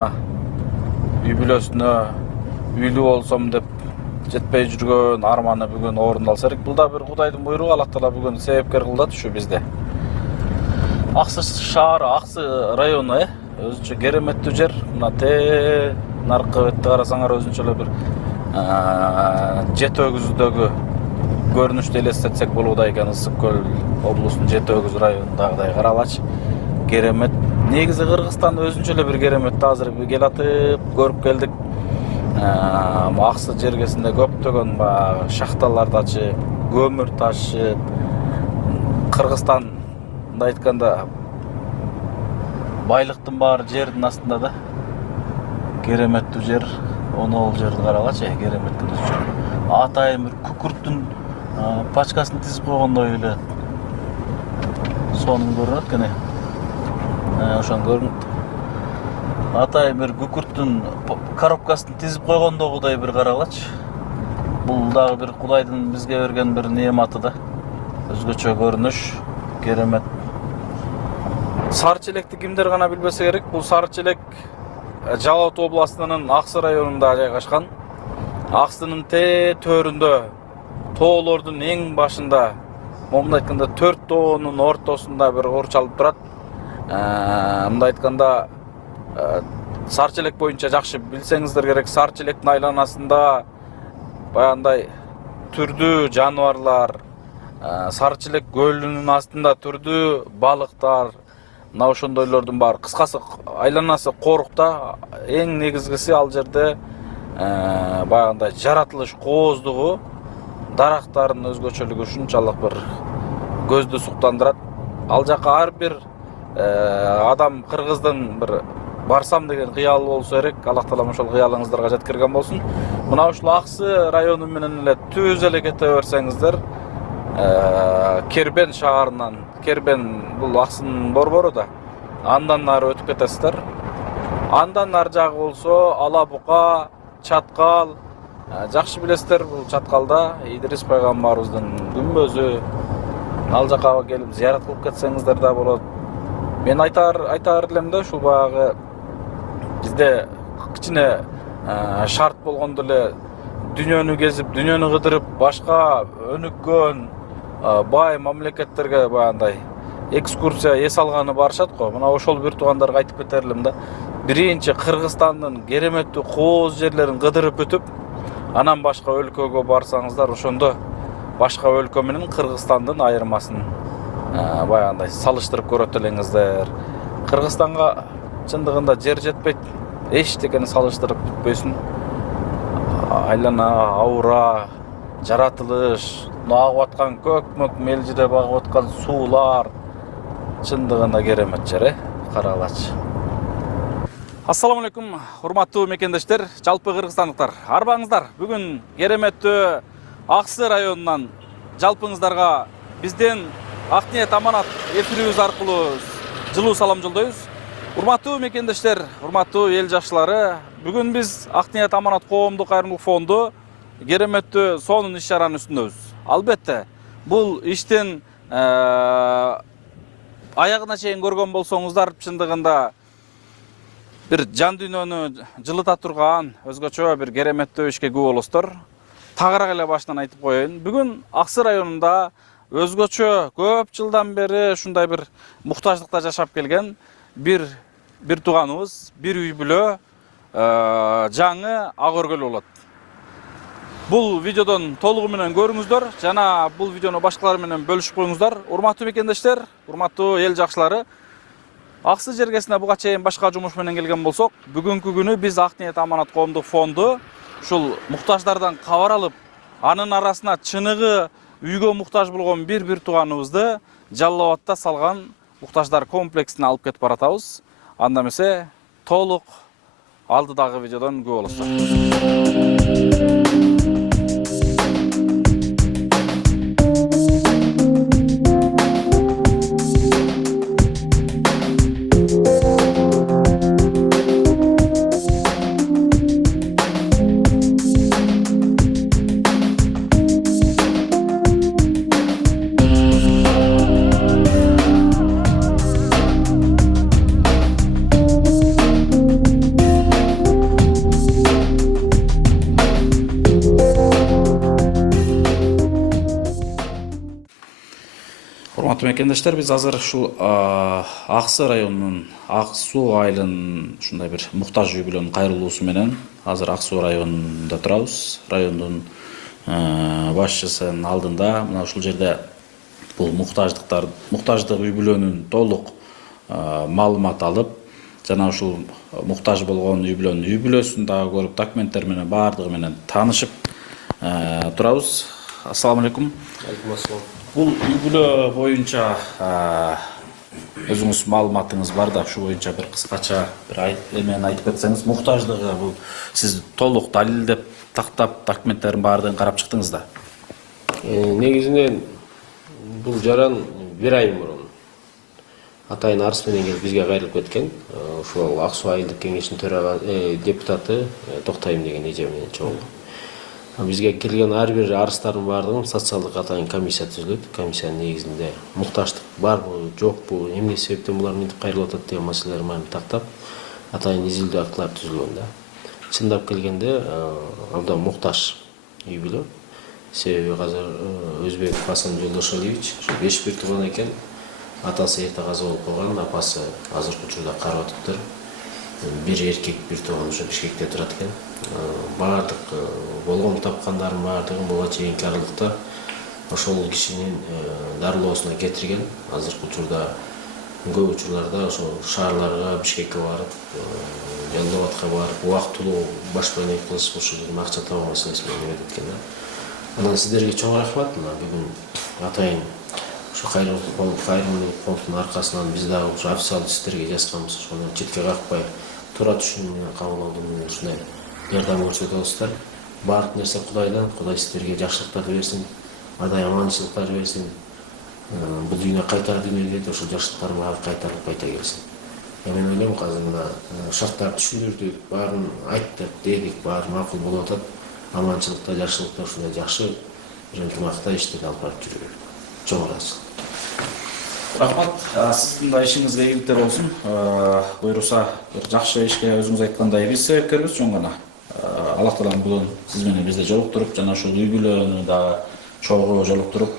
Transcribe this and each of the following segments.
үй бүлөсүнө үйлүү болсом деп жетпей жүргөн арманы бүгүн орундалса керек. Бул да бир Кудайдын буйругу, Аллах Таала бүгүн себепкер кылды ушу бизде. Аксы шаары, Аксы району өзүнчө кереметтүү жер. Мына наркы бетти карасаңар өзүнчө эле бир Жети Өгүздөгү көрүнүштү элестетсек болуудай экен. Ысык көл облусунун Жети Өгүз районундагыдай каралачы. Керемет. Негизи Кыргызстан өзүнчө эле бир керемет. Азыр келатып көрүп келдик. Аксы жергесинде көптөгөн шахталар ташып, көмүр ташып, Кыргызстанда айтканда байлыктын баары жердин астында да. Кереметтүү жер. Ол жерди карагачы, керемет өзүнчө. Атайын бир күкүрттүн пачкасын тизип койгондой эле сонун көрүнөт кene. Ошон көрүнөт. Атайын бир күкүрттүн коробкасын тизип койгондогудай бир карагылачы. Бул дагы бир Кудайдын бизге берген бир неаматы да. Өзгөчө көрүнүш, керемет. Сары Челекти кимдер гана билбесе керек. Бул Сары Челек Жалал Абад областынын Аксы районунда жайгашкан. Аксынын төрүндө, тоолордун эң башында, момундай айтканда 4 тоонун ортосунда бир курчалып турат. Мындай айтканда Сары Челек боюнча жакшы билсеңиздер керек. Сары Челектин айланасында баягындай түрдүү жаныбарлар, Сары Челек көлүнүн астында түрдүү балыктар, мына ошондойлордун баары. Кыскасы айланасы корукта. Эң негизгиси ал жерде баягындай жаратылыш кооздугу, дарактардын өзгөчөлүгү ушунчалык бир көздү суктандырат. Ал жака ар бир адам кыргыздын бир барсам деген кыялы болсо керек. Аллах Таалам ошол кыялыңыздарга жеткирген болсун. Мына ушул Аксы району менен эле түз эле кете берсеңиздер, Кербен шаарынан, Кербен бул Аксынын борбору да. Андан нары өтүп кетесиздер. Андан ар жагы болсо Ала Бука, Чаткал. Жакшы билесиздер, бул Чаткалда Идрис пайгамбарыбыздын күмбөзү. Ал жака келип зыярат кылып кетсеңиздер да болот. Мен айтар элем да, ушул баягы бизде кичине шарт болгондо эле дүйнөнү кезип, дүйнөнү кыдырып, башка өнүккөн бай мамлекеттерге баягындай экскурсия эс алганы барышат го. Мына ошол бир туугандарга айтып кетер элем да. Биринчи Кыргызстандын кереметтүү кооз жерлерин кыдырып өтүп, анан башка өлкөгө барсаңыздар, ошондо башка өлкө менен Кыргызстандын айырмасын баягындай салыштырып көрөт элеңиздер. Кыргызстанга чындыгында жер жетпейт. Эчтекени салыштырып бүтпөйсүн. Айлана, аура, жаратылыш, агып аткан көкмөк мелжиреп агып аткан суулар чындыгында керемет жер, карагылачы. Ассаламу алейкум, урматтуу мекендештер, жалпы кыргызстандыктар. Арбаңыздар, бүгүн кереметтүү Аксы районунан жалпыңыздарга бизден Акниет Аманат эфирибиз аркылуу жылуу салам жолдойбуз. Урматтуу мекендештер, урматтуу эл жакшылары, бүгүн биз Акниет Аманат коомдук кайрымдуулук фонду кереметтүү сонун иш чаранын үстүндөбүз. Албетте, бул иштин аягына чейин көргөн болсоңуздар, чындыгында бир жан дүйнөнү жылыта турган, өзгөчө бир кереметтүү ишке күбө болосуздар. Тагыраак эле башынан айтып коеюн. Бүгүн Аксы районунда өзгөчө көп жылдан бери ушундай бир муктаждыкта жашап келген бир тууганыбыз, бир үй бүлө жаңы ак өргөлүү болот. Бул видеодон толугу менен көрүңүздөр жана бул видеону башкалар менен бөлүшүп коюңуздар. Урматтуу мекендештер, урматтуу эл жакшылары, Аксы жергесине буга чейин башка жумуш менен келген болсок, бүгүнкү күнү биз Акниет Аманат коомдук фонду ушул муктаждардан кабар алып, анын арасына чыныгы үйгө муктаж болгон бир тууганыбызды Жалал Абадта салган муктаждар комплексине алып кетип баратабыз. Анда эмесе толук алдыдагы видеодон күбө болосуздар. мекендештер, биз азыр ушул Аксы районунун Ак Суу айылынын ушундай бир муктаж үй бүлөнүн кайрылуусу менен азыр Ак Суу районунда турабыз. Райондун башчысынын алдында мына ушул жерде бул муктаждык үй бүлөнүн толук маалымат алып, жана ушул муктаж болгон үй бүлөнүн үй бүлөсүн дагы көрүп, документтер менен баардыгы менен таанышып турабыз. Ассаламу алейкум. Алейкум ассалам. Бул үй бүлө боюнча өзүңүз маалыматыңыз бар да, ушу боюнча бир кыскача бир эмени айтып кетсеңиз, муктаждыгы бул сиз толук далилдеп, тактап, документтердин баардыгын карап чыктыңыз да. Негизинен бул жаран бир ай мурун атайын арыз менен келип бизге кайрылып кеткен. Ушул Ак Суу айылдык кеңешинин депутаты Токтойм деген эже менен чогуу. Бизге келген ар бир арыздардын баардыгын социалдык атайын комиссия түзүлөт. Комиссиянын негизинде муктаждык барбы, жокпу, эмне себептен булар мынтип кайрылып атат деген маселелердин баарын тактап, атайын изилдөө актылар түзүлгөн да. Чындап келгенде абдан муктаж үй бүлө. Себеби азыр Өзбеков Асан Жолдошалиевич 5 бир тууган экен. Атасы эрте каза болуп калган, апасы азыркы учурда карап атыптыр. Бир эркек бир тууган ушу Бишкекте турат экен. Баардык болгон тапкандардын баардыгын буга чейинки аралыкта ошол кишинин дарылоосуна кетирген. Азыркы учурда көп учурларда ошол шаарларга, Бишкекке барып, Жалал-Абадка барып, убактылуу башпайнек кылышып ушул жерден акча табуу маселеси менен эметет экен да. Анан сиздерге чоң рахмат. Бүгүн атайын ушу кайрымдуулук фондунун аркасынан биз дагы ушу официалдуу сиздерге жазганбыз. Ошону четке какпай туура түшүнүү менен кабыл алуу менен ушундай жардам көрсөтүп атасыздар. Баардык нерсе Кудайдан. Кудай сиздерге жакшылыктарды берсин, адай аманчылыктар берсин. Бул дүйнө кайтар дүйнө ошол жакшылыктар баары кайтарылып кайта келсин. Мен ойлойм, азыр мына шарттарды түшүндүрдүк, баарын айттык, дедик, баары макул болуп атат. Аманчылыкта, жакшылыкта ушундай жакшы бир ынтымакта иштерди алып барып жүргүлө. Чоң ыраазычылык. Рахмат, сиздин да ишиңизге ийгиликтер болсун. Буйруса бир жакшы ишке өзүңүз айткандай биз себепкербиз чоң гана. Аллах таалам бүгүн сиз менен бизди жолуктуруп, жана ушул үй бүлөнү дагы чогуу жолуктуруп,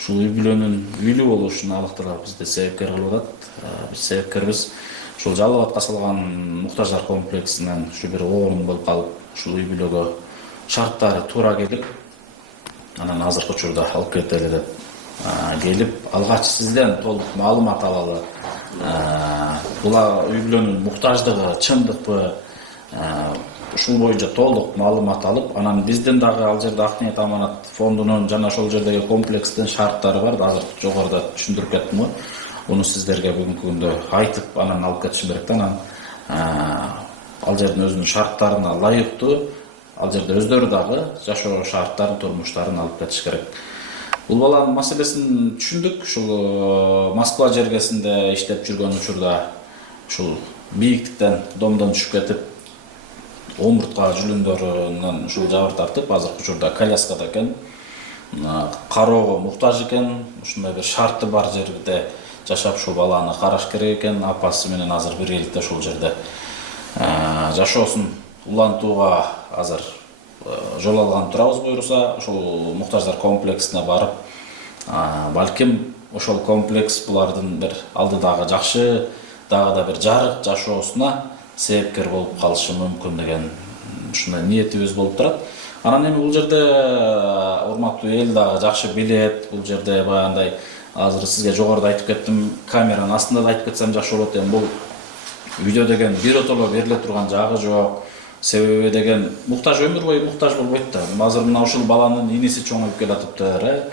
ушул үй бүлөнүн үйлүү болушуна Аллах таала бизди себепкер кылып атат. Биз себепкербиз. Ушул Жалал-Абадка салган муктаждар комплексинен ушу бир орун болуп калып, ушул үй бүлөгө шарттары туура келип, анан азыркы учурда алып кетели деп келип, алгач сизден толук маалымат алалы. Бул үй бүлөнүн муктаждыгы чындыкпы, ушул боюнча толук маалымат алып, анан бизден дагы ал жерде Ак ниет аманат фондунун жана ошол жердеги комплекстин шарттары бар. Азыр жогоруда түшүндүрүп кеттим го. Буну сиздерге бүгүнкү күндө айтып, анан алып кетишим керек да. Анан ал жердин өзүнүн шарттарына ылайыктуу, ал жерде өздөрү дагы жашоо шарттарын, турмуштарын алып кетиш керек. Бул баланын маселесин түшүндүк. Ушул Москва жергесинде иштеп жүргөн учурда ушул бийиктиктен домдон түшүп кетип, омуртка жүлүндөрүнөн ушул жабыр тартып, азыркы учурда коляскада экен. Кароого муктаж экен. Ушундай бир шарты бар жерде жашап ушул баланы караш керек экен. Апасы менен азыр биргеликте ушул жерде жашоосун улантууга азыр жол алган турабыз. Буйруса ушул муктаждар комплексине барып, балким ошол комплекс булардын бир алдыдагы жакшы, дагы да бир жарык жашоосуна себепкер болуп калышы мүмкүн деген ушундай ниетибиз болуп турат. Анан эми бул жерде урматтуу эл дагы жакшы билет. Бул жерде баягындай азыр сизге жогоруда айтып кеттим, камеранын астында да айтып кетсем жакшы болот. Эми бул үйдө деген биротоло бериле турган жагы жок. Себеби деген муктаж өмүр бою муктаж болбойт да. Азыр мына ушул баланын иниси чоңоюп келатыптыр,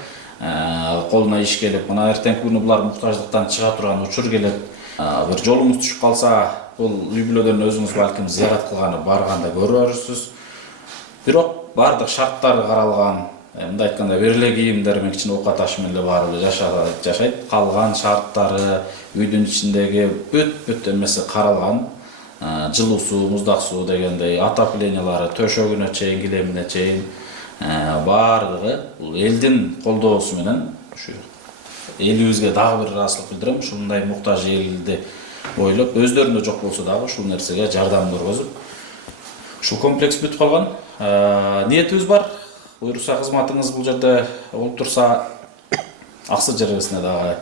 колуна иш келип, мына эртеңки күнү булар муктаждыктан чыга турган учур келет. Бир жолуңуз түшүп калса, бул үй бүлөдөн өзүңүз балким зыярат кылганы барганда көрөрсүз. Бирок баардык шарттары каралган. Мындай айтканда, бир эле кийимдер менен кичине оокат ашы менен эле баары жашайт. Калган шарттары, үйдүн ичиндеги бүт эмеси каралган. Жылуусу, муздак суу дегендей, отоплениялары, төшөгүнө чейин, килемине чейин баардыгы бул элдин колдоосу менен ушу элибизге дагы бир ыраазычылык билдирем. Ушундай муктаж элди ойлоп, өздөрүндө жок болсо дагы ушул нерсеге жардам көргөзүп, ушул комплекс бүтүп калган. Ниетибиз бар. Буйруса кызматыңыз бул жерде болуп турса, Аксы жергесине дагы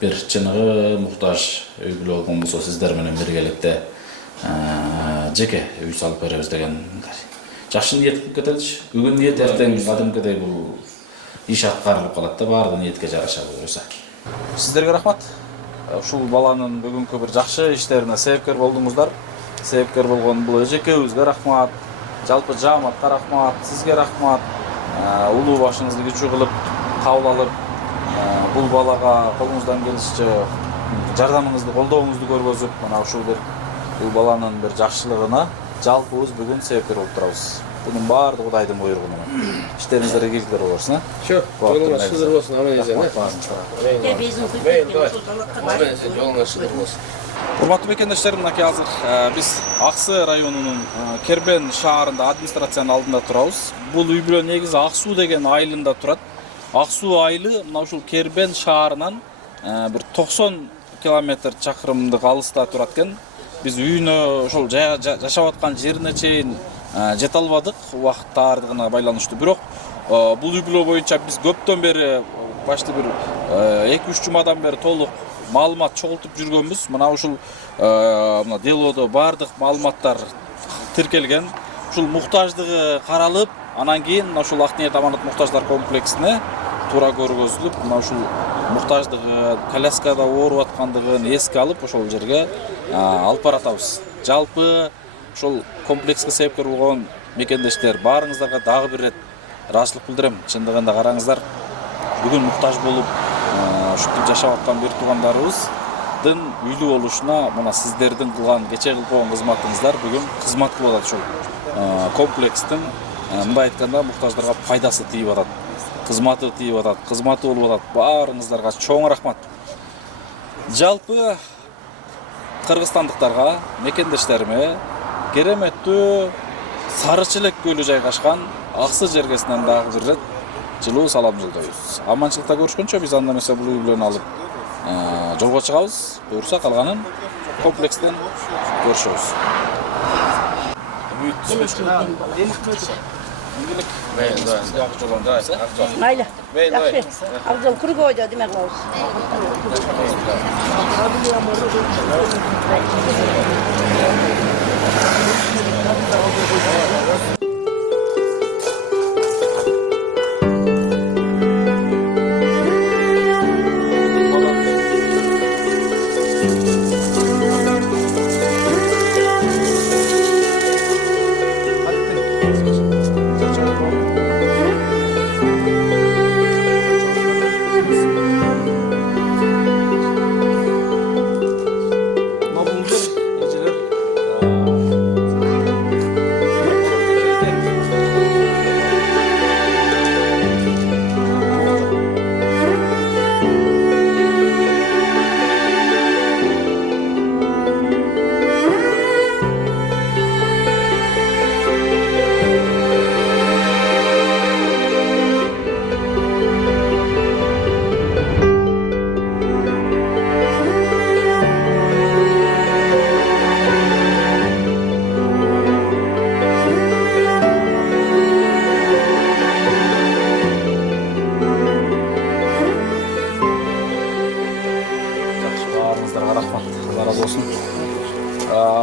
бир чыныгы муктаж үй бүлө болгон болсо сиздер менен биргеликте жеке үй салып беребиз деген жакшы ниет кылып кетеличи. Бүгүн ниет эртең кадимкидей бул иш аткарылып калат да, баары ниетке жараша буюрса. Сиздерге рахмат. Ушул баланын бүгүнкү бир жакшы иштерине себепкер болдуңуздар. Себепкер болгон бул эжекебизге рахмат. Жалпы жааматка рахмат, сизге рахмат. Улуу башыңызды күчү кылып кабыл алып, бул балага колуңуздан келишинче жардамыңызды, колдооңузду көргөзүп, мына ушул бул баланын бир жакшылыгына жалпыбыз бүгүн себепкер болуп турабыз. Bunun bardıq Kuday'ın buyruğunu. İşlerinizlere girdiler olursun. Çok. Yoluna şıdır olsun. Amin izin. Yoluna şıdır olsun. Урматтуу мекендештер, мынакей азыр биз Аксы районунун Кербен шаарында администрациянын алдында турабыз. Бул үй бүлө негизи Ак Суу деген айылында турат. Ак Суу айылы мына ушул Кербен шаарынан бир 90 километр чакырымдык алыста турат экен. Биз үйүнө ошол жашап аткан жерине чейин жете албадык, убакыт таардыгына байланыштуу. Бирок бул үй бүлө боюнча биз көптөн бери, башты бир 2-3 жумадан бери толук маалымат чогултуп жүргөнбүз. Мына ушул мына делодо бардык маалыматтар тиркелген. Ушул муктаждыгы каралып, анан кийин ушул Ак Ниет Аманат муктаждар комплексине туура көргөзүлүп, мына ушул муктаждыгы, коляскада ооруп аткандыгын эске алып, ошол жерге алып баратабыз. Жалпы ушул комплекске себепкер болгон мекендештер баарыңыздарга дагы бир рет ыраазычылык билдирем. Чындыгында караңыздар, бүгүн муктаж болуп ушинтип жашап аткан бир туугандарыбыздын үйлүү болушуна мына сиздердин кылган, кечээ кылып койгон кызматыңыздар бүгүн кызмат кылып атат. Ушул комплекстин мындай айтканда муктаждарга пайдасы тийип атат, кызматы тийип атат, кызматы болуп атат. Баарыңыздарга чоң рахмат. Жалпы кыргызстандыктарга, мекендештериме кереметтүү Сарычелек көлү жайгашкан Аксы жергесинен дагы бир рет жылуу салам жолдойбуз. Аманчылыкта көрүшкөнчө биз анда эмесе бул үй бүлөнү алып жолго чыгабыз. Буюрса калганын комплекстен көрүшөбүз. Mayla. Yaxşı. Abdul kuru koydu demek olsun.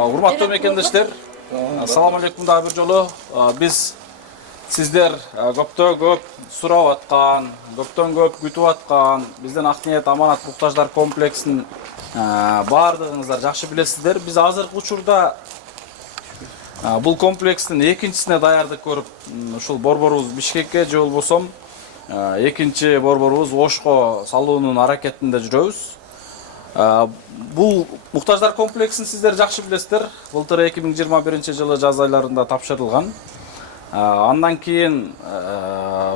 Урматтуу мекендештер, assalamu алейкум дагы бир жолу. Биз сиздер көптөн көп сурап аткан, көптөн көп күтүп аткан бизден Ак Ниет Аманат муктаждар комплексин баардыгыңыздар жакшы билесиздер. Биз азыркы учурда бул комплекстин экинчисине даярдык көрүп, ушул борборубуз Бишкекке же болбосо экинчи борборубуз Ошко салуунун аракетинде жүрөбүз. Бул муктаждар комплексин сиздер жакшы билесиздер. Былтыр 2021-жылы жаз айларында тапшырылган. Андан кийин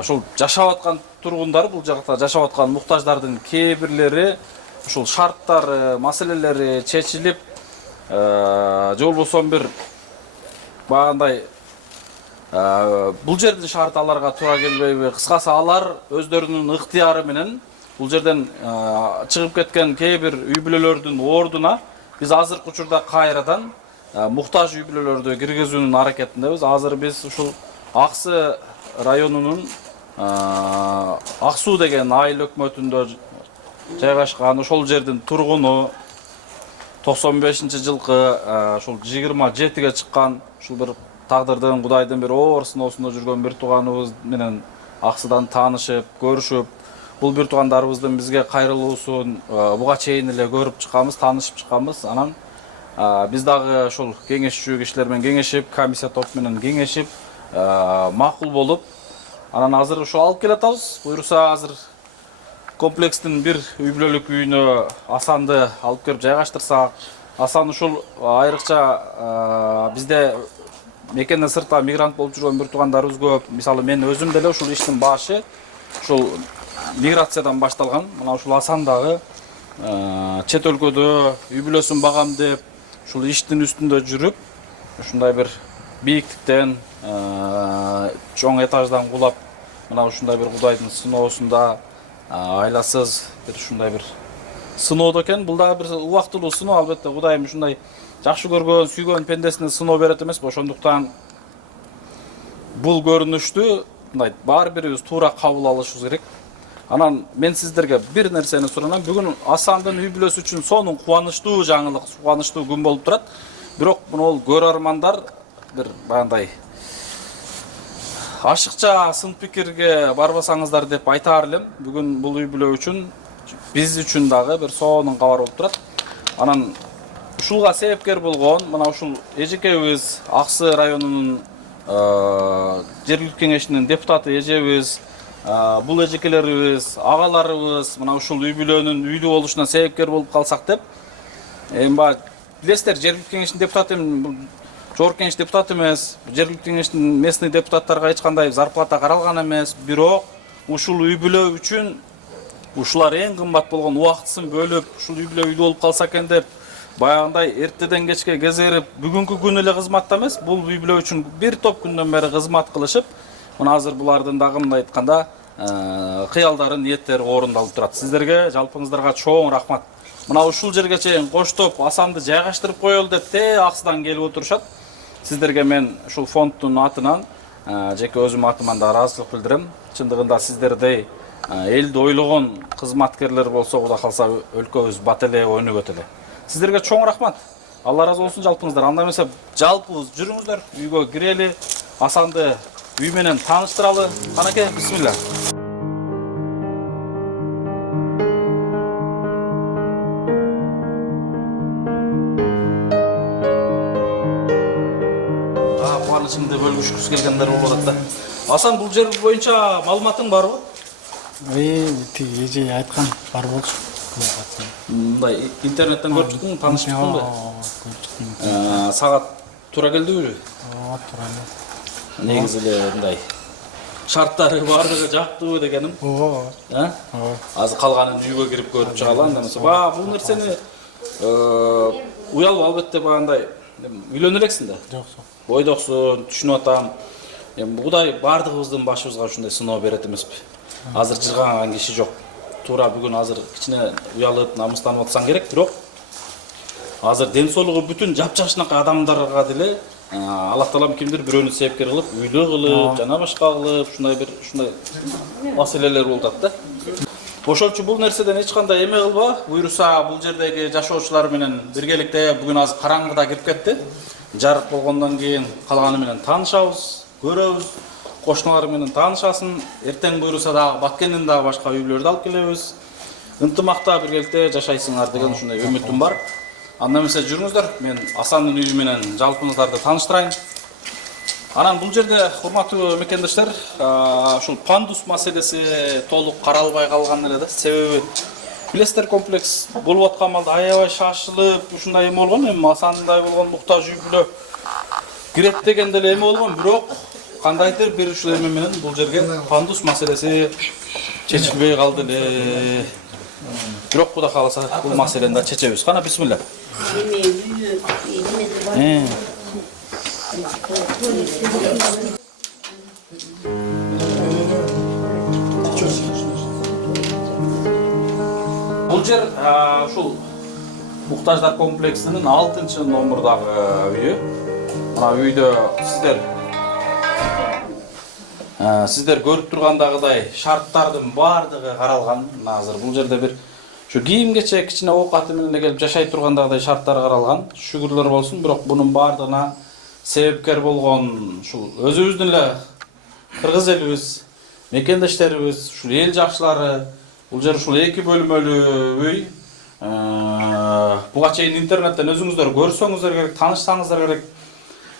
ушул жашап аткан тургундар, бул жакта жашап аткан муктаждардын кээ бирлери ушул шарттары, маселелери чечилип, же болбосо бир багандай бул жердин шарты аларга туура келбейби, кыскасы алар өздөрүнүн ыктыяры менен бул жерден чыгып кеткен кээ бир үй бүлөлөрдүн ордуна биз азыркы учурда кайрадан муктаж үй бүлөлөрдү киргизүүнүн аракетиндебиз. Азыр биз ушул Аксы районунун Ак Суу деген айыл өкмөтүндө жайгашкан. Ошол жердин тургуну 95-жылкы ушул 27-ге чыккан, ушул бир тагдырдын, Кудайдын бир оор сыноосунда жүргөн бир тууганыбыз менен аксыдан таанышып, көрүшүп, бул бир туугандарыбыздын бизге кайрылуусун буга чейин эле көрүп чыкканбыз, таанышып чыкканбыз. Анан биз дагы ушул кеңешчү кишилер менен кеңешип, комиссия топ менен кеңешип, макул болуп, анан азыр ушул алып келатабыз. Буюрса азыр комплекстин бир үй бүлөлүк үйүнө Асанды алып келип жайгаштырсак, Асан ушул айрыкча бизде мекенден сыртта мигрант болуп жүргөн бир туугандарыбыз көп. Мисалы мен өзүм деле ушул иштин башы ушул миграциядан башталган. Мына ушул Асан дагы чет өлкөдө үй бүлөсүн багам деп ушул иштин үстүндө жүрүп, ушундай бир бийиктиктен чоң этаждан кулап, мына ушундай бир Кудайдын сыноосунда айласыз бир ушундай бир сыноо экен. Бул дагы бир убактылуу сыноо, албетте Кудайым ушундай жакшы көргөн, сүйгөн пендесине сыноо берет эмеспи. Ошондуктан бул көрүнүштү мындай баары бирибиз туура кабыл алышыбыз керек. Анан мен сиздерге бир нерсени суранам. Бүгүн Асандын үй бүлөсү үчүн сонун кубанычтуу жаңылык, кубанычтуу күн болуп турат. Бирок мына көрөрмандар бир баягындай ашыкча сын пикирге барбасаңыздар деп айтаар элем. Бүгүн бул үй бүлө үчүн, биз үчүн дагы бир сонун кабар болуп турат. Анан ушулга себепкер болгон мына ушул эжекебиз, Аксы районунун жергиликтүү кеңешинин депутаты эжебиз, бул эжекелерибиз, агаларыбыз мына ушул үй бүлөнүн үйлүү болушуна себепкер болуп калсак деп. Эми баягы билесиздер, жергиликтүү кеңештин депутаты жогорку кеңеш депутаты эмес, жергиликтүү кеңештин местный депутаттарга эч кандай зарплата каралган эмес. Бирок ушул үй бүлө үчүн ушулар эң кымбат болгон убактысын бөлүп, ушул үй бүлө үйлүү болуп калса экен деп баягындай эртеден кечке кезерип, бүгүнкү күн эле кызматта эмес, бул үй бүлө үчүн бир топ күндөн бери кызмат кылышып, мына азыр булардын дагы мындай айтканда кыялдары, ниеттери орундалып турат. Сиздерге, жалпыңыздарга чоң рахмат. Мына ушул жерге чейин коштоп Асанды жайгаштырып коелу деп Аксыдан келип отурушат. Сиздерге мен ушул фонддун атынан, жеке өзүм атыман да ыраазычылык билдирем. Чындыгында сиздердей элди ойлогон кызматкерлер болсо, Кудай калса өлкөбүз бат эле, өнүгөт эле. Сиздерге чоң рахмат. Алла разы болсун жалпыңыздар. Анда эмесе жалпыбыз жүрүңүздөр, үйгө кирели, Асанды үй менен тааныштыралы. Канаке, бисмилла. Кубанычымды бөлгүшкүсү келгендер болуп атат да. Асан, бул жер боюнча маалыматың барбы? Тиги эже айткан бар болчу. Мындай интернеттен көрүп чыктың, таанышып чыктыңбы? Көрүп Сага туура келдиби? туура эле. Негизи эле мындай шарттары баардыгы жактыбы дегеним. Азыр калганын үйгө кирип көрүп чыгалы. Анда эмесе бул нерсени уялып албетте баягындай үйлөнө элексиң да. Жок. Бойдоксун, түшүнүп атам. Эми Кудай баардыгыбыздын башыбызга ушундай сыноо берет эмеспи? Азыр жырганган киши жок. Туура бүгүн азыр кичине уялып, намыстанып атсаң керек, бирок азыр ден соолугу бүтүн жапжашынакай адамдарга деле Аллах Таалам кимдир бирөөнү себепкер кылып, үйлүү кылып, жана башка кылып, ушундай маселелер болуп атат да. Ошол үчүн бул нерседен эч кандай эме кылба. Буюрса бул жердеги жашоочулар менен биргеликте бүгүн азыр караңгыда кирип кетти. Жарык болгондон кийин калганы менен таанышабыз, көрөбүз. Кошуналар менен таанышасын. Эртең буюрса дагы Баткенден дагы башка үй бүлөлөрдү алып келебиз. Ынтымакта биргеликте жашайсыңар деген ушундай үмүтүм бар. Анда эмесе жүрүңүздөр, мен Асандын үйү менен жалпыңыздарды тааныштырайын. Анан бул жерде урматтуу мекендештер, ушул пандус маселеси толук каралбай калган эле да. Себеби билесиздер, комплекс болуп аткан балда аябай шашылып, ушундай эме болгон. Эми Асандай болгон муктаж үй бүлө кирет деген деле эме болгон, бирок кандайдыр бир ушул эме менен бул жерге пандус маселеси чечилбей калды эле. Бирок Кудай кааласа бул маселени да чечебиз. Кана бисмилла. Бул жер ушул муктаждар комплексинин 6-чы номурдагы үйү. Мына үйдө сиздер көрүп тургандагыдай шарттардын баардыгы каралган. Азыр бул жерде бир Şu kiyim kечек кичине оокаты менен эле келип жашай тургандагыдай шарттар каралган. Шүгүрлөр болсун, бирок бунун бардыгына себепкер болгон ушул өзүбүздүн эле кыргыз элибиз, мекендештерибиз, ушул эл жакшылары, бул жер ушул 2 бөлмөлүү үй. Буга чейин интернеттен өзүңүздөр көрсөңүздөр керек, таанышсаңыздар керек.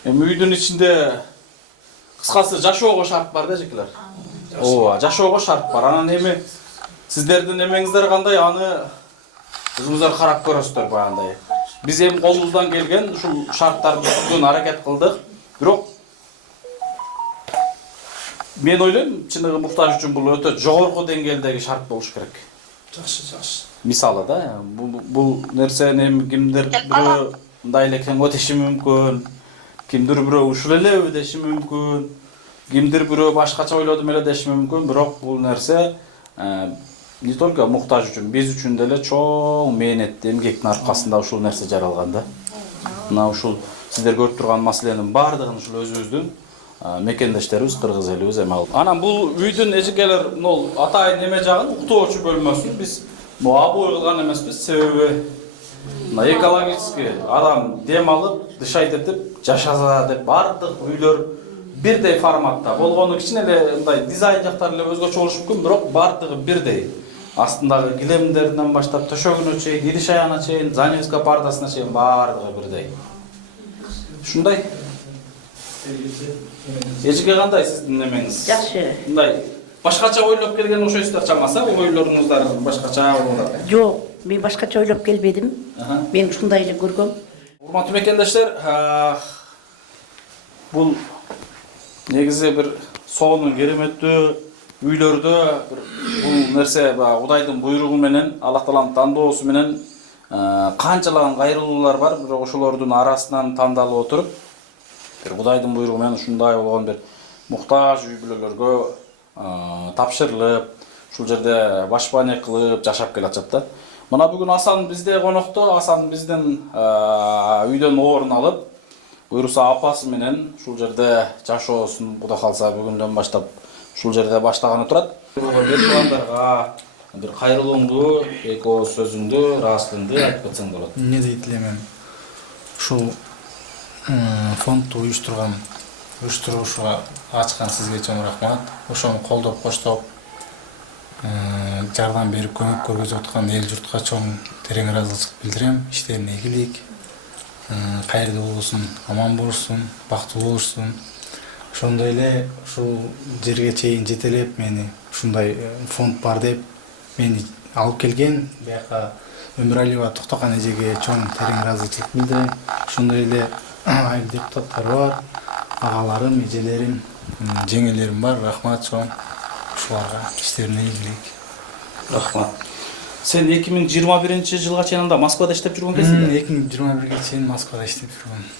Үйдүн ичинде кыскасы жашоого шарт бар да жекелер. Ооба, жашоого шарт бар. Анан эми сиздердин эмеңиздер кандай, аны өзүңүздөр карап көрөсүздөр баягындай. Биз эми колубуздан келген ушул шарттарды түзүүгө аракет кылдык. Бирок мен ойлойм, чыныгы муктаж үчүн бул өтө жогорку деңгээлдеги шарт болуш керек. Жакшы. Мисалы да, бул нерсени эми кимдир бирөө мындай эле кеңөө деши мүмкүн, кимдир бирөө ушул элеби деши мүмкүн, кимдир бирөө башкача ойлодум эле деши мүмкүн, бирок бул нерсе не только муктаж үчүн, биз үчүн деле чоң мээнетти, эмгектин аркасында ушул нерсе жаралган да. Мына ушул сиздер көрүп турган маселенин бардыгын ушул өзүбүздүн мекендештерибиз, кыргыз элибиз эме алды. Анан бул үйдүн эжекелер, могул атайын эме жагын уктоочу бөлмөсүн биз абой кылган эмеспиз, себеби мына экологически адам дем алып, дышайт этип, жашаса деп бардык үйлөр бирдей форматта болгону кичине эле мындай дизайн жактары эле өзгөчө болушу мүмкүн, бирок бардыгы бирдей. Астындагы килемдеринен баштап төшөгүнө чейин, идиш аягына чейин, занавеска пардасына чейин бардыгы бирдей. Ушундай. Эжеке кандай сиздин эмеңиз? Жакшы. Мындай башкача ойлоп келген окшойсуздар чамаса, ойлоруңуздар башкача болду. Жок, мен башкача ойлоп келбедим. Мен ушундай эле көргөм. Урматтуу мекендештер, бул негизи бир соонун кереметтүү үйлөрдө бул нерсе Кудайдын буйругу менен, Аллах Тааланын тандоосу менен канчалаган кайрылуулар бар, бирок ошолордун арасынан тандалып отуруп, бир Кудайдын буйругу менен ушундай болгон бир муктаж үй бүлөлөргө тапшырылып, ушул жерде башпане кылып жашап келатышат да. Мына бүгүн Асан бизде конокто, Асан биздин үйдөн орун алып, буйруса апасы менен ушул жерде жашоосун Кудай калса бүгүндөн баштап ушул жерде баштаганы турат. Бергандарга бир кайрылууңду, эки ооз сөзүңдү, ыраазычылыгыңды айтып кетсең болот. эмне дейт элем, ушул фондду уюштуруушуга ачкан сизге чоң рахмат. Ошону колдоп коштоп жардам берип көмөк көргөзүп аткан эл журтка чоң терең ыраазычылык билдирем. Иштерине ийгилик, кайрылуу болушун, аман болушун, бактылуу болушун. Ошондой эле ушул жерге чейин жетелеп мени ушундай фонд бар деп мени алып келген бияка Өмүралиева Токтоган эжеге чоң терең ыраазычылык билдирем. Ошондой эле айыл депутаттар бар, агаларым, эжелерим, жеңелерим бар. Рахмат чоң ушуларга, иштерине ийгилик. Рахмат. Сен 2021-жылга чейин анда Москвада иштеп жүргөн экенсиң. 2021-ге чейин Москвада иштеп жүргөм.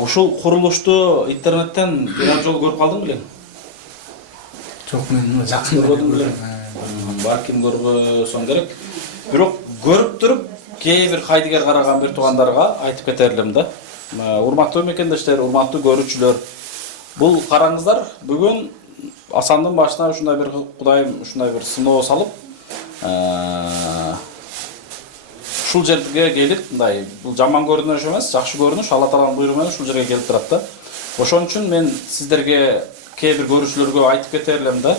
Ушул курулушту интернеттен бир жолу көрүп калдың белең? Жок, мен жакын көрдүм белең. Балким көрбөсөң керек. Бирок көрүп туруп, кээ бир кайдыгер караган бир туугандарга айтып кетерлим да. Урматтуу мекендештер, урматтуу көрүүчүлөр, бул караңыздар, бүгүн Асандын башына ушундай бир Кудайым ушундай бир сыноо салып, ушул жерге келип, мындай бул жаман көрүнүш эмес, жакшы көрүнүш, Алла Тааланын буйругу менен ушул жерге келип турат да. Ошон үчүн мен сиздерге, кээ бир көрүүчүлөргө айтып кетерлим да.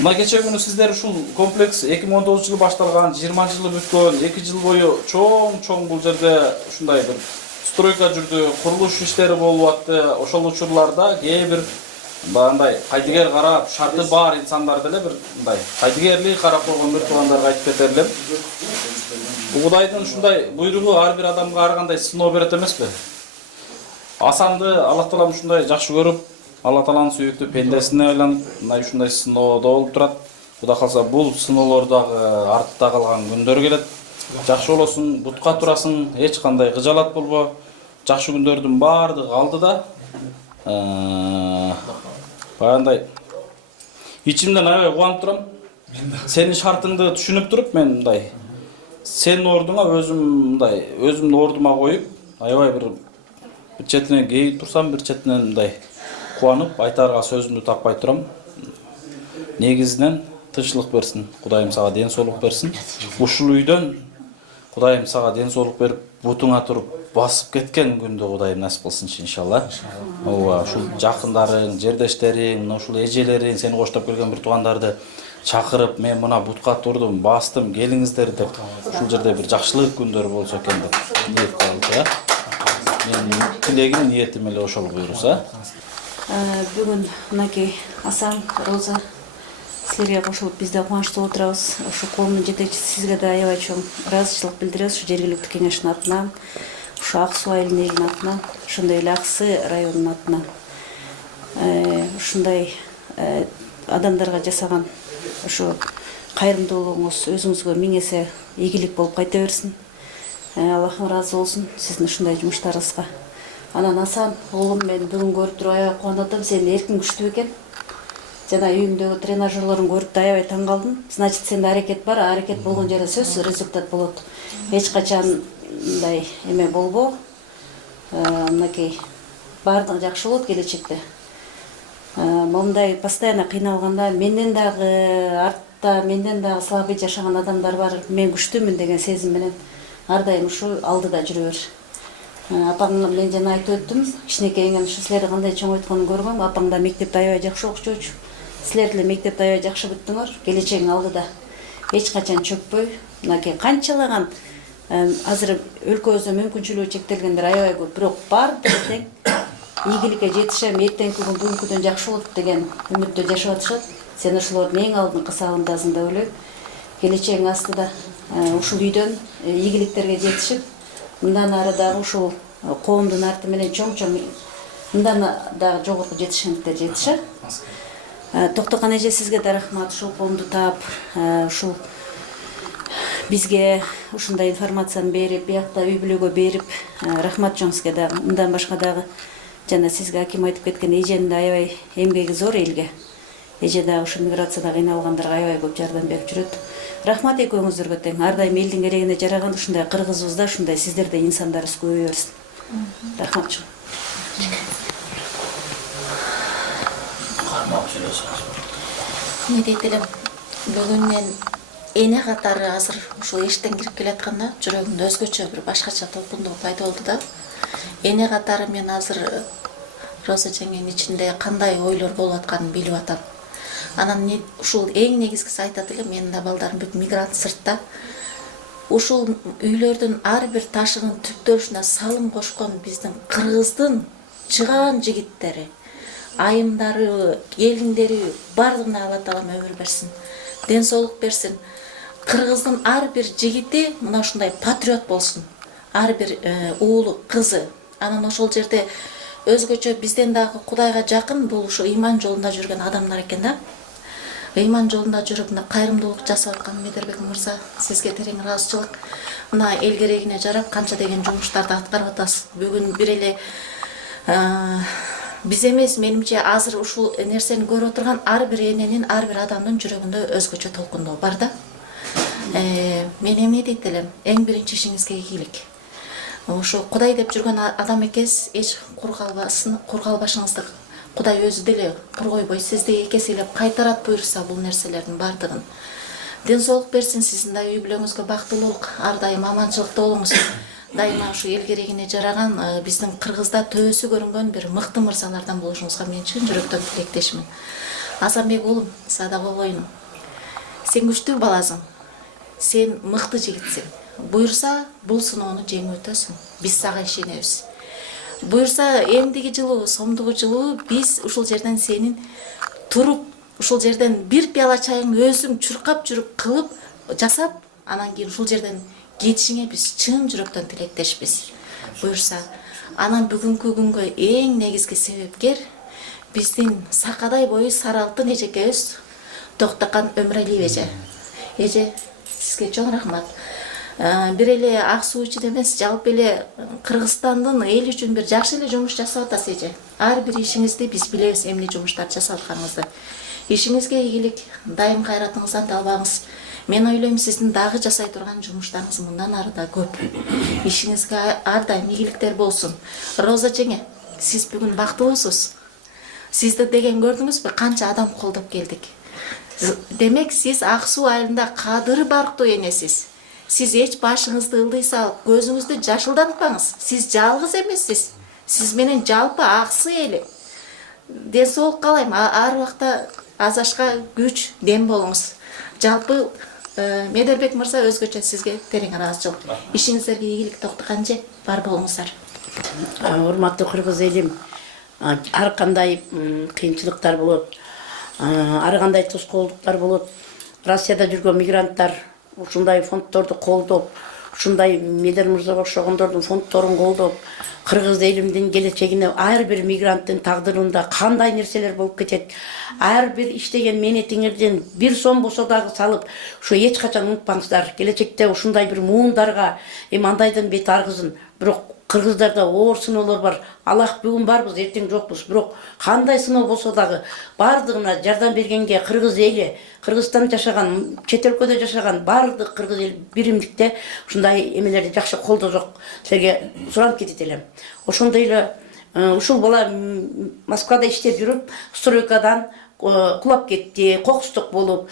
Мына кече күнү сиздер ушул комплекс 2019-жылы башталган, 20 жылы бүткөн, 2 жыл бою чоң бул жерде ушундай бир стройка жүрдү, курулуш иштери болуп атты. Ошол учурларда кээ бир мындай кайдыгер карап, шарты бар инсандар деле бир мындай кайдыгерлик карап койгон бир туугандарга айтып кетерлим. Бул Кудайдын ушундай буйругу ар бир адамга ар кандай сыноо берет эмеспи? Асанды Аллах Таалам ушундай жакшы көрүп, Алла Тааланын сүйүктүү пендесине айланып, мына ушундай сыноодо болуп турат. Кудай калса бул сыноолор дагы артта калган күндөр келет. Жакшы болосуң, бутка турасың, эч кандай кыжалат болбо. Жакшы күндөрдүн баардыгы алды да. Баягындай ичимден аябай кубанып турам. Сенин шартыңды түшүнүп туруп, мен мындай сенин ордуңа өзүмдүн ордума коюп, аябай бир четинен кейип турсам, бир четинен мындай кубанып, айтарга сөзүмдү таппай турам. Негизинен тынччылык берсин. Кудайым сага ден соолук берсин. Ушул үйдөн Кудайым сага ден соолук берип, бутуңа туруп басып кеткен күндө Кудайым насип кылсынчы иншалла. Ооба, ушул жакындарың, жердештериң, мына ушул эжелериң, сени коштоп келген бир туугандарды чакырып, мен мына бутка турдум, бастым, келиңиздер деп, ушул жерде бир жакшылык күндөр болсо экен деп ниет кылалы. Менин тилегим, ниетим эле ошол буйруса. Бүгүн мынакей Асан, Роза силерге кошулуп биз да кубанычтуу отурабыз. Ушу коомдун жетекчиси сизге да аябай чоң ыраазычылык билдиребиз. Ушу жергиликтүү кеңештин атынан, ушу Ак Суу айылынын элинин атынан, ошондой эле Аксы районунун атынан ушундай адамдарга жасаган ушу кайрымдуулугуңуз өзүңүзгө миң эсе ийгилик болуп кайта берсин. Аллахым ыраазы болсун сиздин ушундай жумуштарыңызга. Анан Асан, уулум, мен бүгүн көрүп туруп аябай кубанып атам. Сенин эркиң күчтүү экен. Жана үйүңдөгү тренажерлорун көрүп да аябай таң калдым. Значит, сенде аракет бар, аракет болгон жерде сөзсүз результат болот. Эч качан мындай эме болбо. Мынакей баардыгы жакшы болот келечекте. Мындай постоянно кыйналганда менден дагы артта, менден дагы слабый жашаган адамдар бар. Мен күчтүүмүн деген сезим менен ар дайым ушу алдыда жүрө бер. Апаң мен жана айтып өттүм, кичинекейиңен ушу силерди кандай чоңойтконун көргөм. Апаң да мектепте аябай жакшы окучучу. Силер деле мектепте аябай жакшы бүттүңөр. Келечегиң алдыда. Эч качан чөкпөй. Мынакей канчалаган азыр өлкөбүздө мүмкүнчүлүгү чектелгендер аябай көп, бирок баардыгы тең ийгиликке жетишем, эртеңки күн бүгүнкүдөн жакшы болот деген үмүттө жашап атышат. Сен ошолордун эң алдыңкы кысалындасың деп ойлойм. Келечегиң астыда ушул үйдөн ийгиликтерге жетишип, мындан ары дагы ушул коомдун арты менен чоң-чоң мындан дагы жогорку жетишимдиктер жетише. Токтогон эже, сизге да рахмат. Ушул коомду таап, ушул бизге ушундай информацияны берип, биякта үй бүлөгө берип, рахмат чоң сизге да. Мындан башка дагы жана сизге аким айтып кеткен эженин да аябай эмгеги зор элге. Эже дагы ушу миграцияда кыйналгандарга аябай көп жардам берип жүрөт. Рахмат экөөңүздөргө тең. Ар дайым элдин керегине жараган ушундай кыргызыбызда ушундай сиздердей инсандарыбыз көбөйө берсин. Рахмат чоң. Не дейт элем, бүгүн мен эне катары азыр ушул эштен кирип келатканда жүрөгүмдө өзгөчө бир башкача толкундуу пайда болду да. Эне катары мен азыр Роза жеңенин ичинде кандай ойлор болуп атканын билип атам. Анан ушул эң негизгиси айтат элем, менин да балдарым бүт мигрант сыртта. Ушул үйлөрдүн ар бир ташынын түптөрүнө салым кошкон биздин кыргыздын чыгаан жигиттери, айымдары, келиндери бардыгына Алла Таалам өмүр берсин, ден соолук берсин. Кыргыздын ар бир жигити мына ушундай патриот болсун. Ар бир уулу, кызы. Анан ошол жерде өзгөчө бизден дагы Кудайга жакын бул ушу ыйман жолунда жүргөн адамдар экен да. Ыйман жолунда жүрүп мына кайрымдуулук жасап аткан Медербек мырза, сизге терең ыраазычылык. Мына эл керегине жарап канча деген жумуштарды аткарып атасыз. Бүгүн бир эле биз эмес, менимче азыр ушул нерсени көрүп отурган ар бир эненин, ар бир адамдын жүрөгүндө өзгөчө толкундоо бар да. Мен эмне дейт элем, эң биринчи ишиңизге ийгилик. Ошо Кудай деп жүргөн адам экес, эч кургалбашыңызды Кудай өзү деле кургойбой, сизди экеселеп кайтарат буйруса бул нерселердин бардыгын. Ден соолук берсин, сиздин да үй бүлөңүзгө бактылуулук, ар дайым аманчылыкта болуңуз. Дайыма ушу эл керегине жараган биздин Кыргызда төбөсү көрүнгөн бир мыкты мырзалардан болушуңузга мен чын жүрөктөн тилектешмин. Асанбек уулум, сада колоюн. Сен күчтүү баласың. Сен мыкты жигитсиң. Буйрса бул сыноону жеңип өтөсүң. Биз сага ишенебиз. Буйрса эмдиги жылуу, сомдугу жылуу биз ушул жерден сенин туруп, ушул жерден бир пияла чайыңды өзүң чуркап жүрүп кылып жасап, анан кийин ушул жерден кетишиңе биз чын жүрөктөн тилектешпиз. Буйрса, анан бүгүнкү күнгө эң негизги себепкер биздин сакадай бою сары алтын эжекебиз Токтокан Өмүралиев эже. Эже, сизге чоң рахмат. Бир эле Ак Суу үчүн эмес, жалпы эле Кыргызстандын эл үчүн бир жакшы эле жумуш жасап атасыз эже. Ар бир ишиңизди биз билебиз, эмне жумуштарды жасап атканыңызды. Ишиңизге ийгилик, дайым кайратыңыздан талбаңыз. Мен ойлойм, сиздин дагы жасай турган жумуштарыңыз мындан ары да көп. Ишиңизге ар дайым ийгиликтер болсун. Роза жеңе, сиз бүгүн бактылуусуз. Сизди деген көрдүңүзбү, канча адам колдоп келдик. Демек сиз Ак Суу айылында кадыры барктуу энесиз. Сиз эч башыңызды ылдый салып, көзүңүздү жашылдатпаңыз. Сиз жалгыз эмессиз. Сиз менен жалпы Ак Суу эли. Ден соолук каалайм. Ар убакта азашка күч, дем болуңуз. Жалпы Медербек мырза өзгөчө сизге терең ыраазычылык. Ишиңиздерге ийгилик токтогонче бар болуңуздар. Урматтуу кыргыз элим, ар кандай кыйынчылыктар болот, ар кандай тоскоолдуктар болот. Россияда жүргөн мигранттар ушундай фонддорду колдоп, ушундай Медер мырзага окшогондордун фонддорун колдоп, кыргыз элимдин келечегине ар бир мигранттын тагдырында кандай нерселер болуп кетет, ар бир иштеген мээнетиңерден бир сом болсо дагы салып, ушу эч качан унутпаңыздар. Келечекте ушундай бир муундарга андайдын бети аргызын. Бирок кыргыздарда оор сыноолор бар. Аллах бүгүн барбыз, эртең жокпуз. Бирок кандай сыноо болсо дагы бардыгына жардам бергенге кыргыз эли, Кыргызстанда жашаган, чет өлкөдө жашаган бардык кыргыз эл биримдикте ушундай эмелерди жакшы колдосок силерге суранып кетет элем. Ошондой эле ушул бала Москвада иштеп жүрүп, стройкадан кулап кетти, кокустук болуп,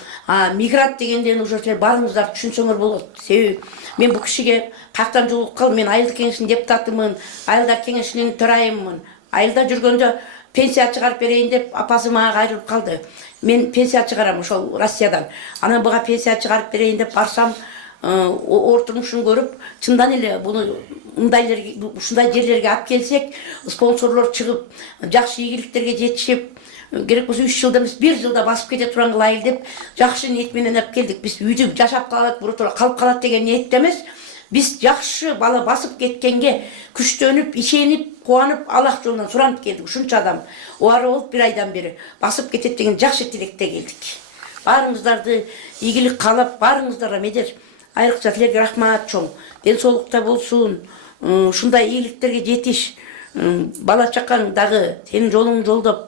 мигрант дегенден уже барыңыздар түшүнсөңөр болот. Себеби мен бул кишиге каяктан жолугуп калдым. Мен айылдык кеңешинин депутатымын, айылдар кеңешинин төрайыммын. Айылда жүргөндө пенсия чыгарып берейин деп апасы мага кайрылып калды. Мен пенсия чыгарам ошол Россиядан. Анан буга пенсия чыгарып берейин деп барсам, ортурмушун көрүп, чындан эле буну ушундай жерлерге алып келсек, спонсорлор чыгып, жакшы ийгиликтерге жетишип, керек болсо 3 жылда эмес 1 жылда басып кете турган кылайын деп жакшы ниет менен алып келдик. Биз үйдү жашап калат, бурутура калып калат деген ниетте эмес. Биз жакшы бала басып кеткенге күчтөнүп, ишенип, кубанып, Аллах жолунан суранып келдик. Ушунча адам оары болуп 1 айдан бери басып кетет деген жакшы тилекте келдик. Баарыңыздарды ийгилик каалап, баарыңыздарга Медер айрыкча силерге рахмат чоң. Ден соолукта болсун. Ушундай ийгиликтерге жетиш. Бала чакаң дагы сенин жолуңду жолдоп,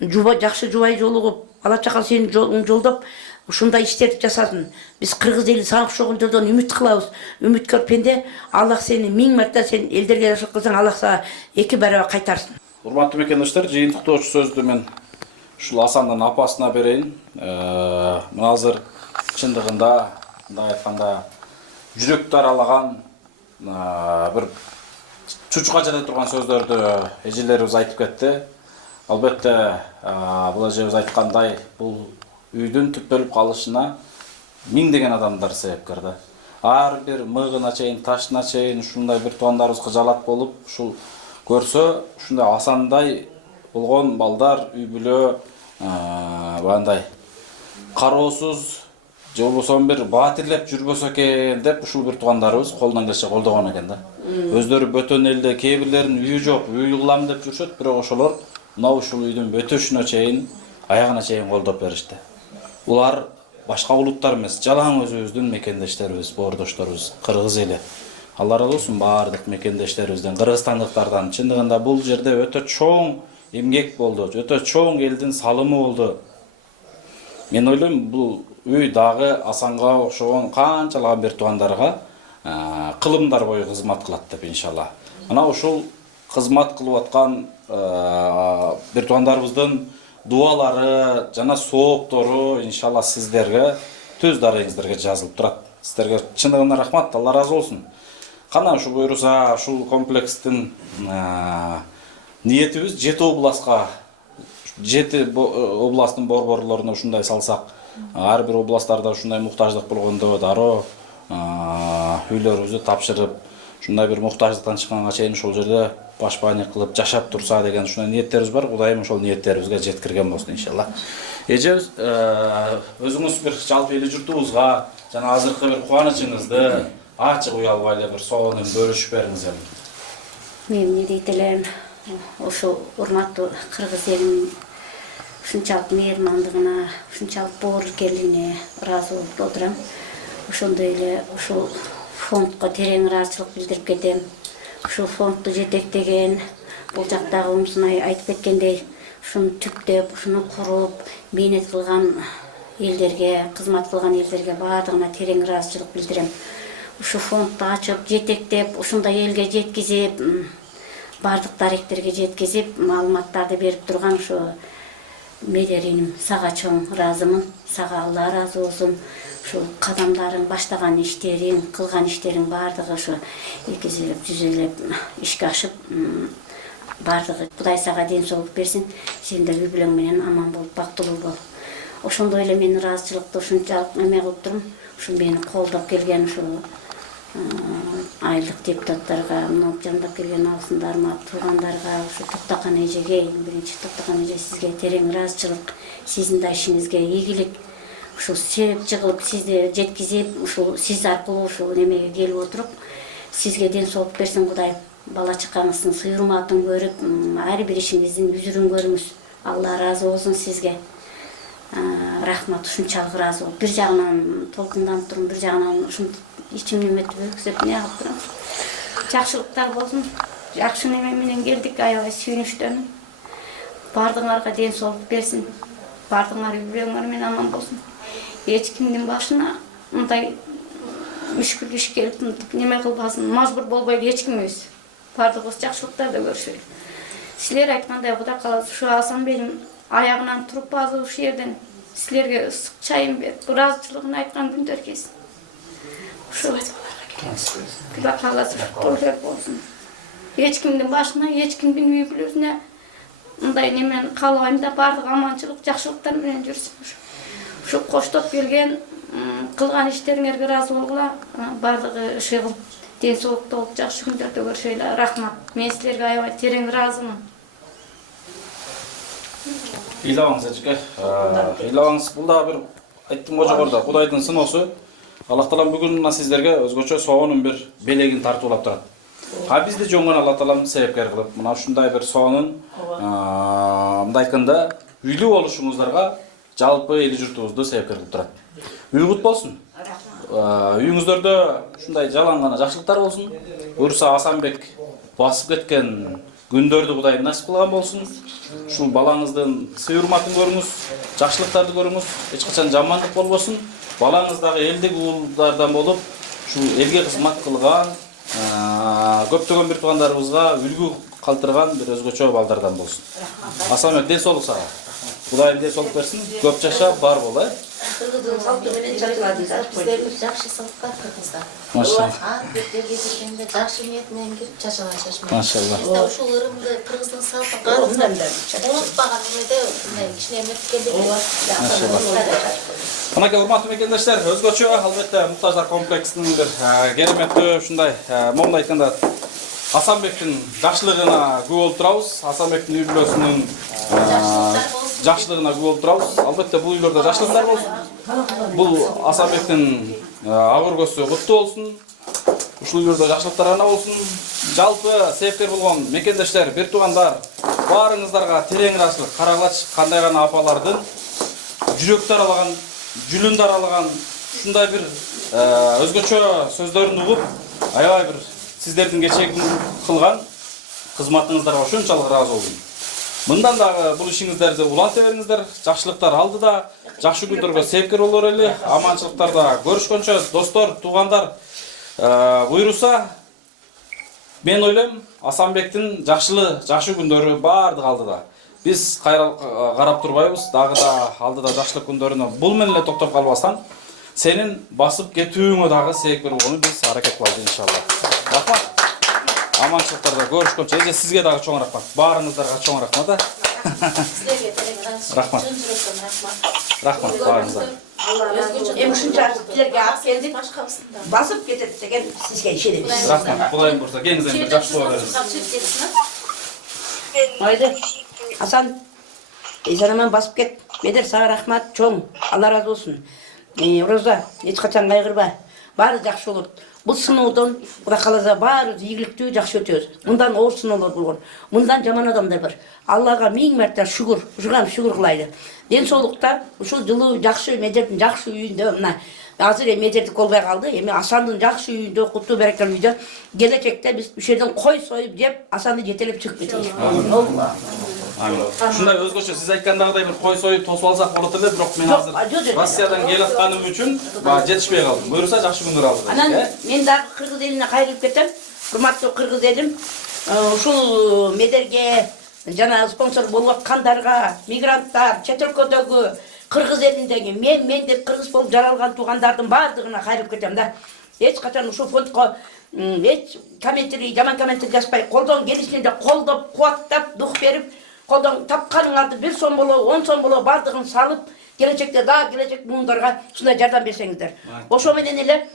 жакшы жубай жолугуп, бала чакаң сенин жолуңду жолдоп, ушундай иштерди жасасын. Биз кыргыз эли сага окшогондордон үмүт кылабыз. Үмүткөр пенде, Аллах сени 1000 марта сен элдерге жакшылык кылсаң, Аллах сага 2 барабар кайтарсын. Урматтуу мекендештер, жыйынтыктоочу сөздү мен ушул Асандын апасына берейин. Мына азыр чындыгында мындай айтканда жүрөктү аралаган бир чучуга жете турган сөздөрдү эжелерибиз айтып кетти. Албетте, бул эжебиз айткандай, бул үйдүн түптөлүп калышына 1000 деген адамдар себепкер да. Ар бир мыгына чейин, ташына чейин ушундай бир туугандарыбыз кыжалат болуп, ушул көрсө, ушундай Асандай болгон балдар үй бүлө бандай кароосуз же болбосо бир баатирлеп жүрбөсө экен деп ушул бир туугандарыбыз колунан келсе колдогон экен да. Өздөрү бөтөн элде, кээ бирлеринин үйү жок, үй кылам деп жүрүшөт, бирок ошолор мына ушул үйдүн бөтөшүнө чейин, аягына чейин колдоп беришти. Улар башка улуттар эмес, жалаң өзүбүздүн мекендештерибиз, боордошторубуз, кыргыз эли. Алла разы болсун баардык мекендештерибизден, кыргызстандыктардан. Чындыгында бул жерде өтө чоң эмгек болду, өтө чоң элдин салымы болду. Мен ойлойм, бул үй дагы Асанга окшогон канчалаган бир туугандарга кылымдар бою кызмат кылат деп иншалла. Мына ушул кызмат кылып аткан бир туугандарыбыздын дуалары жана сооптору иншалла сиздерге төз дарегиңиздерге жазылып турат. Сиздерге чындыгында рахмат, Алла разы болсун. Кана ушу буйруса, ушул комплекстин ниетибиз 7 областка, 7 областтын борборлоруна ушундай салсак, ар бир областтарда ушундай муктаждык болгондо дароо үйлөрүбүздү тапшырып, ушундай бир муктаждыктан чыкканга чейин ошол жерде башбаанчы кылып жашап турса деген ушундай ниеттерибиз бар. Кудайым ошол ниеттерибизге жеткирген болсун иншалла. Эжебиз өзүңүз бир жалпы эли журтубузга жана азыркы бир кубанычыңызды ачык уялбай эле бир сонун бөлүшүп бериңиз эми. Мен эмне дейт элем, ошо урматтуу кыргыз элинин ушунчалык мейирмандыгына, ушунчалык боорукерлигине ыраазы болуп отурам. Ошондой эле ушул фондко терең ыраазычылык билдирип кетем. Ушул фондду жетектеген, бул жактагы умсунай айтып кеткендей, ушуну түптөп, ушуну куруп, мээнет кылган элдерге, кызмат кылган элдерге баардыгына терең ыраазычылык билдирем. Ушу фондду ачып, жетектеп, ушундай элге жеткизип, баардык даректерге жеткизип, маалыматтарды берип турган ушу Медериним, сага чоң ыраазымын. Сага Алла ыраазы болсун. Ушул кадамдарың, баштаган иштериң, кылган иштериң баардыгы ушу экизилеп, жүзүлөп ишке ашып, баардыгы Кудай сага ден соолук берсин. Сен да үй бүлөң менен аман болуп, бактылуу бол. Ошондой эле мен ыраазычылыкты ушунчалык эме кылып турум. Ушу мени колдоп келген ушул айлык депутаттарга, мына жандап келген абысындарыма, туугандарга, ушу Токтокан эжеге, биринчи Токтокан эже, сизге терең ыраазычылык, сиздин да ишиңизге ийгилик. Ушул себепчи кылып сизди жеткизип, ушул сиз аркылуу ушул немеге келип отуруп, сизге ден соолук берсин Кудай. Бала чакаңыздын сыйырматын көрүп, ар бир ишиңиздин үзүрүн көрүңүз. Алла ыраазы болсун сизге. Рахмат, ушунчалык ыраазы болуп. Бир жагынан толкунданып турум, бир жагынан ушинтип ичимди эметип өксөп не кылып турам. Жакшылыктар болсун. Жакшы неме менен келдик, аябай сүйүнүчтөнүм. Бардыңарга ден соолук берсин. Бардыңар үй бүлөңөр менен аман болсун. Эч кимдин башына мындай мүшкүл иш келип, неме кылбасын, мажбур болбойлу эч кимибиз. Бардыгыбыз жакшылыктарды көрүшөлү. Силер айткандай Кудай кааласа, ушу Асанбектин аягынан туруп азыр ушул жерден силерге ысык чайын берип, ыраазычылыгын айткан күндөр келсин. Ушу Кудай кааласа тойлор болсун. Эч кимдин башына, эч кимдин үй бүлөсүнө мындай немени каалабайм да, баардыгы аманчылык, жакшылыктар менен жүрсүн. Ушу коштоп келген, кылган иштериңерге ыраазы болгула, баардыгы иши кылып, ден соолукта болуп, жакшы күндөрдө көрүшөлү. Рахмат. Мен силерге аябай терең ыраазымын. Ыйлабаңыз эжеке. Ыйлабаңыз. Бул да бир айттым го жогоруда, Кудайдын сыноосу. Аллах Таалам бүгүн мына сиздерге өзгөчө соонун бир белегин тартуулап турат. Биз да жоңгон Аллах Таалам себепкер кылып, мына ушундай бир соонун мындай айтканда үйлүү болушуңуздарга жалпы эли журтубузду себепкер кылып турат. Үй кут болсун. Үйүңүздөрдө ушундай жалаң гана жакшылыктар болсун. Буюрса Асанбек басып кеткен күндөрдү Кудай насип кылган болсун. Ушул балаңыздын сый-урматын көрүңүз, жакшылыктарды көрүңүз, эч качан жамандык болбосун. Балаңыз дагы элдик уулдардан болуп, ушул элге кызмат кылган, көптөгөн бир туугандарыбызга үлгү калтырган бир өзгөчө балдардан болсун. Асанбек, ден соолук сага. Кудайым ден соолук берсин. Көп жаша, бар бол, Кыргыздын салты менен чачылады. Биздер жакшы салт бар кыргызда. Машалла. Ар беттерге келгенде жакшы ниет менен кирип чачалашат. Машалла. Бизде ушул ырымды кыргыздын салтын карасак, унутпаган эмеде мындай кичине эметкендик. Мынакей урматтуу мекендештер, өзгөчө албетте муктаждар комплексинин бир кереметтүү ушундай момундай айтканда Асанбектин жакшылыгына күбө болуп турабыз. Асанбектин үй бүлөсүнүн жакшылыгына күбө болуп турабыз. Албетте бул үйлөрдө жакшылыктар болсун. Бул Асанбектин ак өргөсү куттуу болсун. Ушул үйлөрдө жакшылыктар гана болсун. Жалпы себепкер болгон мекендештер, бир туугандар, баарыңыздарга терең ыраазычылык. Карагылачы кандай гана апалардын жүрөктөр алаган, жүлүндө аралаган ушундай бир өзгөчө сөздөрүн угуп, аябай бир сиздердин кечеги кылган кызматыңыздарга ошончолук ыраазы болдум. Мындан дагы бул ишиңиздерди уланта бериңиздер, жакшылыктар алдыда, жакшы күндөргө себепкер болор эле, аманчылыктарда көрүшкөнчө, достор, туугандар, буйруса мен ойлойм Асанбектин жакшы күндөрү баардыгы алдыда. Биз карап турбайбыз, дагы да алдыда жакшылык күндөрүнө бул менен эле токтоп калбастан, сенин басып кетүүңө дагы себепкер болгону биз аракет кылабыз иншалла. Рахмат. Аманчылыктарда көрүшкөнчө, эже сизге дагы чоң рахмат. Баарыңыздарга чоң рахмат. Силерге терең Рахмат. чын жүрөктөн рахмат. Рахмат баарыңыздарга. Эми ушунча силерге алып келдик, басып кетет деген сизге ишенебиз. Рахмат. Кудайым буйруса, кеңизден бир жакшы доо бериңиз. Майда, Асан, эжанаман басып кет. Медер сага рахмат, чоң. Алла разы болсун. Роза, эч качан кайгырба. Баары жакшы болот. Бул сыноодон Кудай кааласа баарыбыз ийгиликтүү жакшы өтөбүз. Мындан оор сыноолор болгон. Мындан жаман адамдар бар. Аллага миң марта шүгүр, ушугам шүгүр кылайлы. Ден соолукта ушул жылуу жакшы Медердин жакшы үйүндө мына азыр эми Медердик болбой калды. Эми Асандын жакшы үйүндө, куттуу берекелүү үйдө келечекте биз ушул жерден кой союп жеп, Асанды жетелеп чыгып кетейик. Ушундай өзгөчө сиз айткандагыдай бир кой союп тосуп алсак болот эле, бирок мен азыр Россиядан келатканым үчүн жетишпей калдым. Буюрса жакшы күндөр алдыда. Анан мен дагы кыргыз элине кайрылып кетем. Урматтуу кыргыз элим, ушул Медерге жана спонсор болуп аткандарга, мигранттар, чет өлкөдөгү, кыргыз элиндеги мен деп кыргыз болуп жаралган туугандардын баардыгына кайрылып кетем да. Эч качан ушул фондко эч комментарий, жаман комментарий жазбай, колдон келишинде колдоп, кубаттап, дух берип, колдон тапканыңарды 1 сом болобу, 10 сом болобу баардыгын салып, келечекте да келечек муундарга ушундай жардам берсеңиздер. Ошо менен эле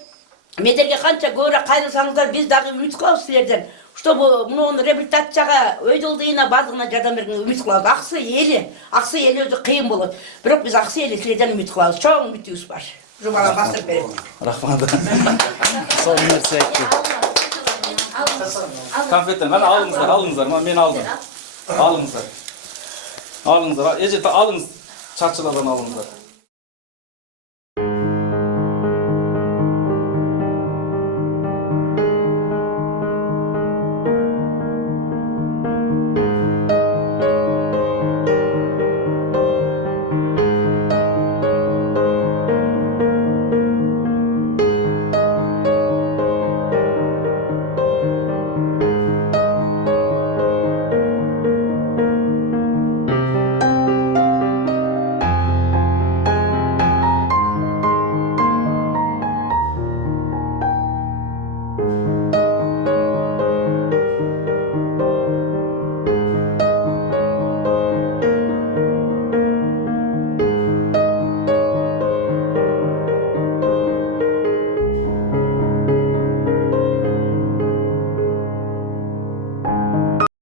мендерге канча көбүрөөк кайрылсаңыздар, биз дагы үмүт кылабыз силерден. Чтобы муну реабилитацияга, өйдөлдүгүнө баардыгына жардам бергенге үмүт кылабыз. Аксы эли өзү кыйын болот. Бирок биз аксы эли силерден үмүт кылабыз. Чоң үмүтүбүз бар. Жумала бастырып берет. Рахмат. Сол нерсе айтты. Конфеттен кана алыңыздар. Мен алдым. Алыңыздар. Эже алыңыз. Чарчылардан алыңыздар.